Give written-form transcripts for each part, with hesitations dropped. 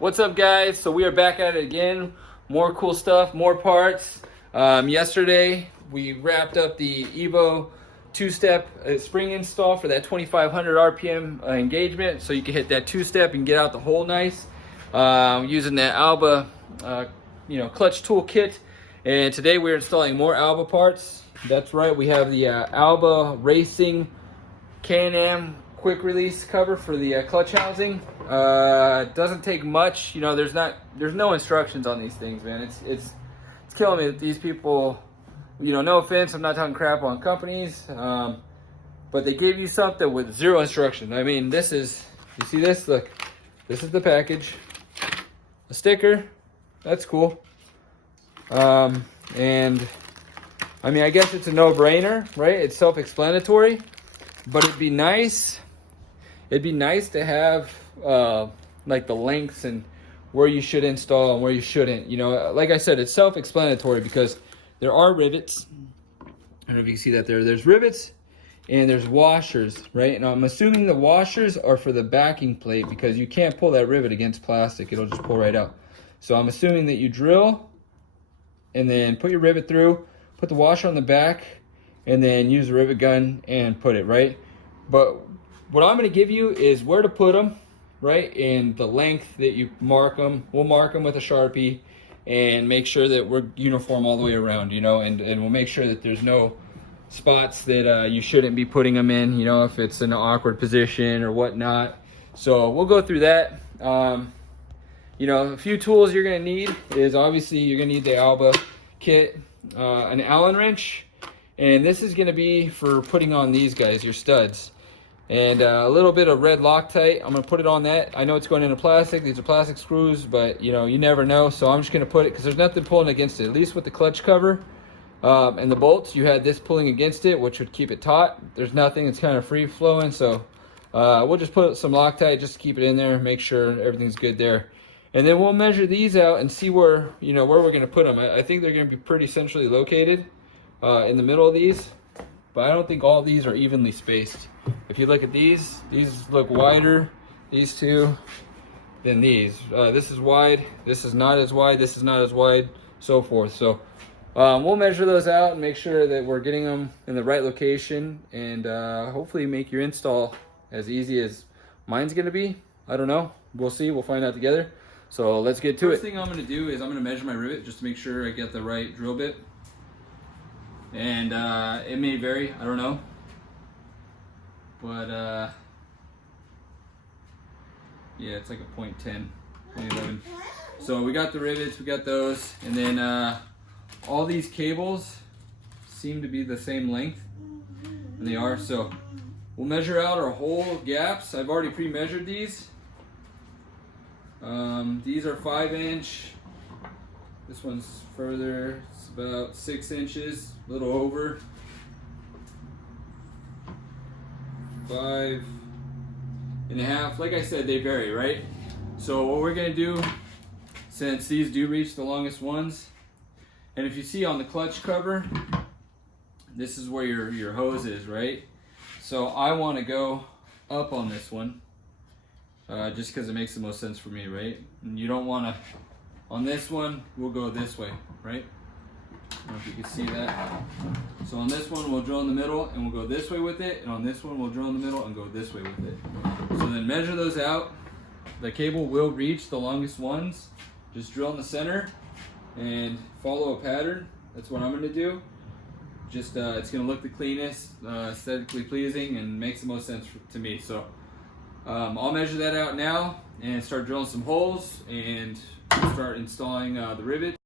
What's up, guys? So we are back at it again. More cool stuff, more parts. Yesterday we wrapped up the Evo two-step spring install for that 2500 RPM engagement, so you can hit that two-step and get out the hole nice. Using that Alba, clutch tool kit. And today we're installing more Alba parts. That's right, we have the Alba Racing Can-Am quick release cover for the clutch housing. It doesn't take much, there's no instructions on these things, man. It's killing me that these people, no offense, I'm not talking crap on companies, but they gave you something with zero instructions. I mean, you see this? Look, this is the package, a sticker, that's cool. And I mean, I guess it's a no-brainer, right? It's self-explanatory, but it'd be nice to have like the lengths and where you should install and where you shouldn't. Like I said, it's self-explanatory because there are rivets. I don't know if you can see that there. There's rivets and there's washers, right? And I'm assuming the washers are for the backing plate because you can't pull that rivet against plastic. It'll just pull right out. So I'm assuming that you drill and then put your rivet through, put the washer on the back, and then use the rivet gun and put it, right? But what I'm going to give you is where to put them, right? And the length that you mark them. We'll mark them with a Sharpie and make sure that we're uniform all the way around, and we'll make sure that there's no spots that you shouldn't be putting them in, if it's an awkward position or whatnot. So we'll go through that. A few tools you're going to need is obviously you're going to need the Alba kit, an Allen wrench, and this is going to be for putting on these guys, your studs. And a little bit of red Loctite. I'm going to put it on that. I know it's going into plastic. These are plastic screws, but you never know. So I'm just going to put it because there's nothing pulling against it. At least with the clutch cover and the bolts, you had this pulling against it, which would keep it taut. There's nothing. It's kind of free flowing. So we'll just put some Loctite just to keep it in there, make sure everything's good there. And then we'll measure these out and see where where we're going to put them. I think they're going to be pretty centrally located in the middle of these. But I don't think all of these are evenly spaced. If you look at these look wider, these two, than these. This is wide, this is not as wide, this is not as wide, so forth. So we'll measure those out and make sure that we're getting them in the right location and hopefully make your install as easy as mine's gonna be. I don't know, we'll see, we'll find out together. So let's get to it. First thing I'm gonna do is I'm gonna measure my rivet just to make sure I get the right drill bit. And it may vary, I don't know, but yeah, it's like a 0.10, 0.11. So we got the rivets, we got those, and then all these cables seem to be the same length, and they are. So we'll measure out our hole gaps. I've already pre-measured these. These are 5-inch. This one's further, it's about 6 inches, a little over. 5.5. Like I said, they vary, right? So what we're gonna do, since these do reach the longest ones, and if you see on the clutch cover, this is where your hose is, right? So I wanna go up on this one, just because it makes the most sense for me, right? And you don't wanna, on this one, we'll go this way, right? I don't know if you can see that. So on this one, we'll drill in the middle and we'll go this way with it. And on this one, we'll drill in the middle and go this way with it. So then measure those out. The cable will reach the longest ones. Just drill in the center and follow a pattern. That's what I'm gonna do. Just, it's gonna look the cleanest, aesthetically pleasing, and makes the most sense to me. So I'll measure that out now and start drilling some holes and start installing the rivet.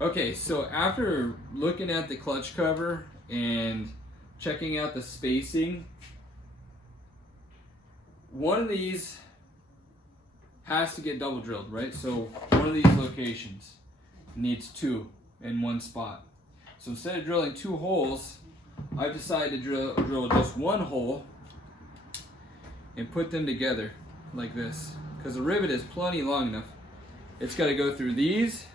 Okay, so after looking at the clutch cover and checking out the spacing, one of these has to get double drilled, right? So one of these locations needs 2 in one spot. So instead of drilling 2 holes, I've decided to drill just 1 hole and put them together like this. Because the rivet is plenty long enough. It's got to go through these,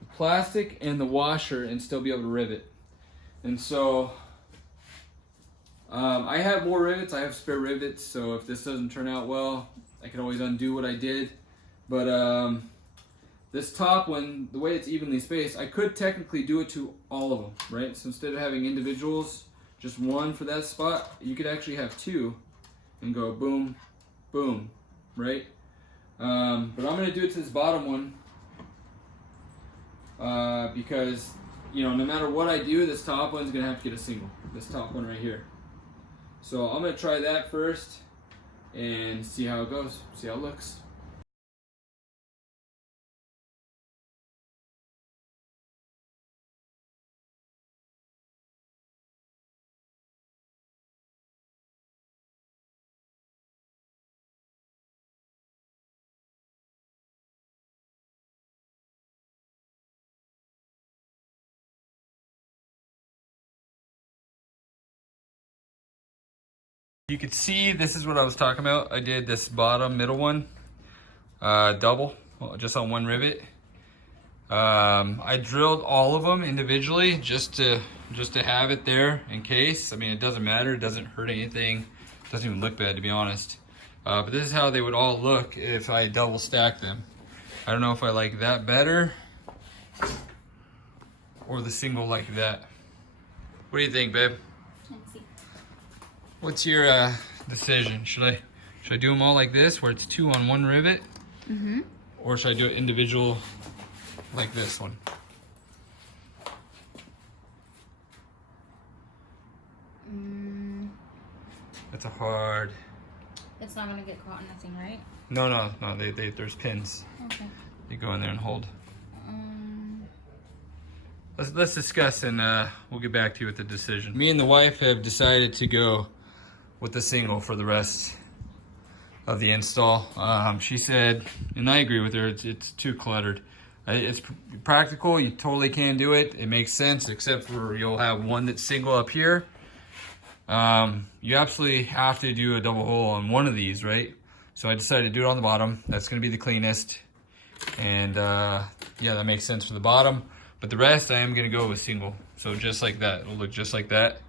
the plastic, and the washer and still be able to rivet. And so I have more rivets. I have spare rivets, so if this doesn't turn out well, I can always undo what I did. But this top one, the way it's evenly spaced, I could technically do it to all of them, right? So instead of having individuals, just one for that spot, you could actually have two and go boom, boom, right? But I'm going to do it to this bottom one because, you know, no matter what I do, this top one's going to have to get a single. This top one right here. So I'm going to try that first and see how it goes, see how it looks. You can see this is what I was talking about. I did this bottom middle one double, just on one rivet. I drilled all of them individually just to have it there in case. I mean, it doesn't matter. It doesn't hurt anything. It doesn't even look bad, to be honest. But this is how they would all look if I double stacked them. I don't know if I like that better or the single like that. What do you think, babe? What's your decision? Should I do them all like this, where it's two on one rivet? Mm-hmm. Or should I do it individual like this one? That's a hard. It's not gonna get caught in nothing, right? No. There's pins. Okay. You go in there and hold. Let's discuss and we'll get back to you with the decision. Me and the wife have decided to go with the single for the rest of the install. She said, and I agree with her, it's too cluttered. It's practical, you totally can do it. It makes sense, except for you'll have one that's single up here. You absolutely have to do a double hole on one of these, right? So I decided to do it on the bottom. That's gonna be the cleanest. And yeah, that makes sense for the bottom. But the rest, I am gonna go with single. So just like that, it'll look just like that.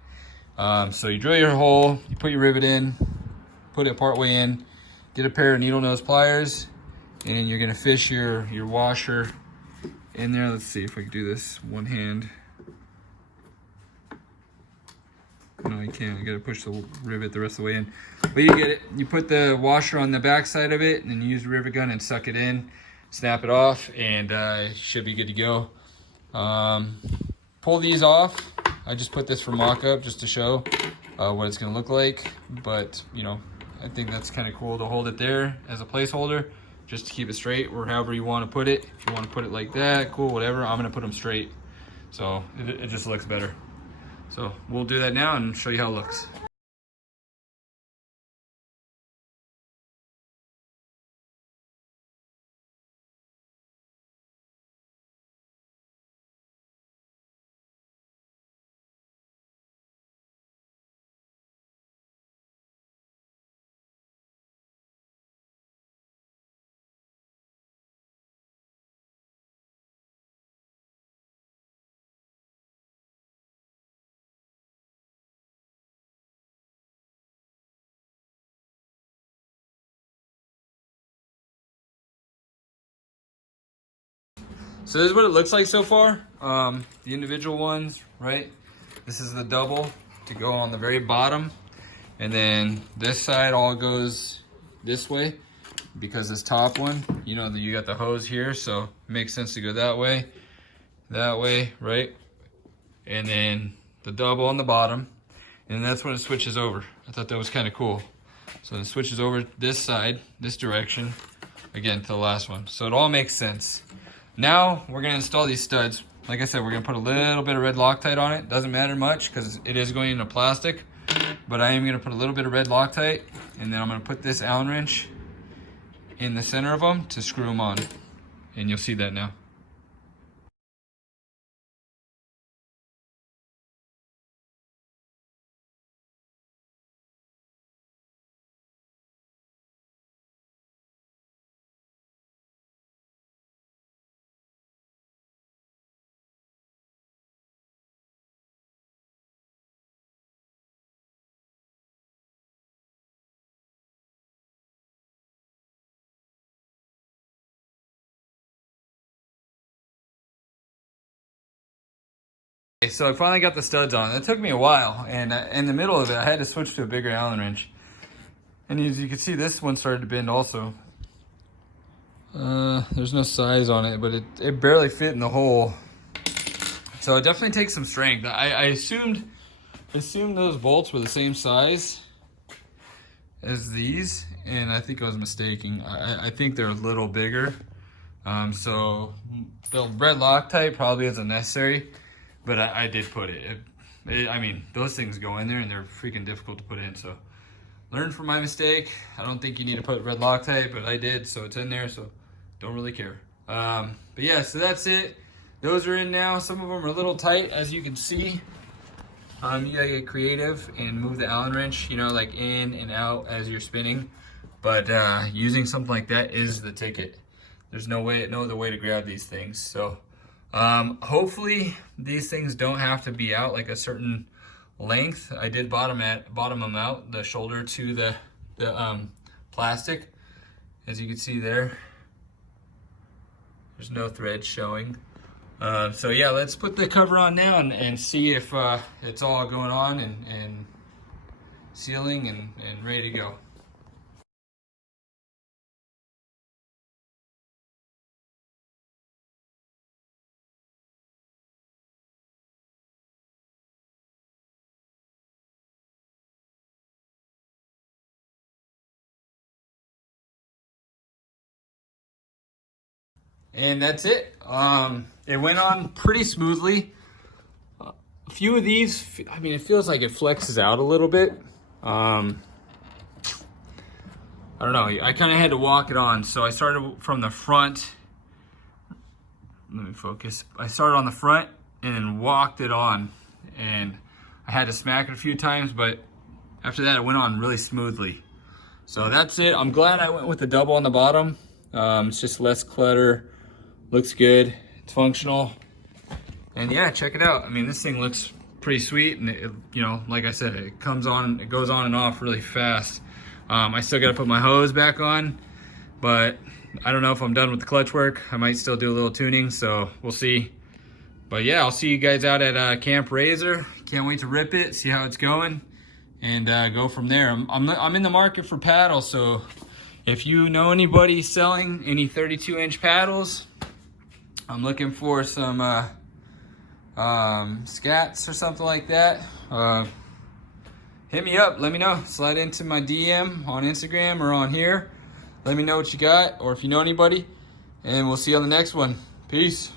So you drill your hole, you put your rivet in, put it part way in, get a pair of needle nose pliers, and you're gonna fish your washer in there. Let's see if I can do this one hand. No, you can't. You gotta push the rivet the rest of the way in. But you get it. You put the washer on the back side of it, and then you use the rivet gun and suck it in, snap it off, and it should be good to go. Pull these off. I just put this for mock-up just to show what it's gonna look like. But, you know, I think that's kind of cool to hold it there as a placeholder, just to keep it straight, or however you want to put it. If you want to put it like that, cool, whatever. I'm gonna put them straight, so it just looks better. So we'll do that now and show you how it looks. So this is what it looks like so far. The individual ones, right? This is the double to go on the very bottom. And then this side all goes this way because this top one, you know, you got the hose here, so it makes sense to go that way, right? And then the double on the bottom. And that's when it switches over. I thought that was kind of cool. So it switches over this side, this direction, again to the last one. So it all makes sense. Now we're gonna install these studs. Like I said, we're gonna put a little bit of red Loctite on it. Doesn't matter much because it is going into plastic, but I am gonna put a little bit of red Loctite, and then I'm gonna put this Allen wrench in the center of them to screw them on, and you'll see that now. Okay, so I finally got the studs on. It took me a while, and in the middle of it, I had to switch to a bigger Allen wrench. And as you can see, this one started to bend also. There's no size on it, but it barely fit in the hole. So it definitely takes some strength. I assumed those bolts were the same size as these, and I think I was mistaken. I think they're a little bigger. So the red Loctite probably isn't necessary, but I did put it. I mean, those things go in there and they're freaking difficult to put in. So learn from my mistake. I don't think you need to put red Loctite, but I did, so it's in there. So don't really care. But yeah, so that's it. Those are in now. Some of them are a little tight, as you can see. You gotta get creative and move the Allen wrench, you know, like in and out as you're spinning. But using something like that is the ticket. There's no other way to grab these things. So hopefully these things don't have to be out like a certain length. I did bottom them out, the shoulder to the plastic. As you can see there, there's no thread showing. So yeah, let's put the cover on now and see if it's all going on and sealing and ready to go. And that's it. It went on pretty smoothly. A few of these, I mean, it feels like it flexes out a little bit. I don't know, I kind of had to walk it on. So I started from the front. Let me focus. I started on the front and then walked it on. And I had to smack it a few times, but after that, it went on really smoothly. So that's it. I'm glad I went with the double on the bottom. It's just less clutter. Looks good, it's functional, and yeah, check it out. I mean, this thing looks pretty sweet, and it, you know, like I said, it goes on and off really fast. I still got to put my hose back on, but I don't know if I'm done with the clutch work. I might still do a little tuning, so we'll see. But yeah, I'll see you guys out at Camp Razor. Can't wait to rip it, see how it's going, and go from there. I'm in the market for paddles, so if you know anybody selling any 32-inch paddles, I'm looking for some scats or something like that. Hit me up, let me know. Slide into my DM on Instagram or on here. Let me know what you got, or if you know anybody, and we'll see you on the next one. Peace.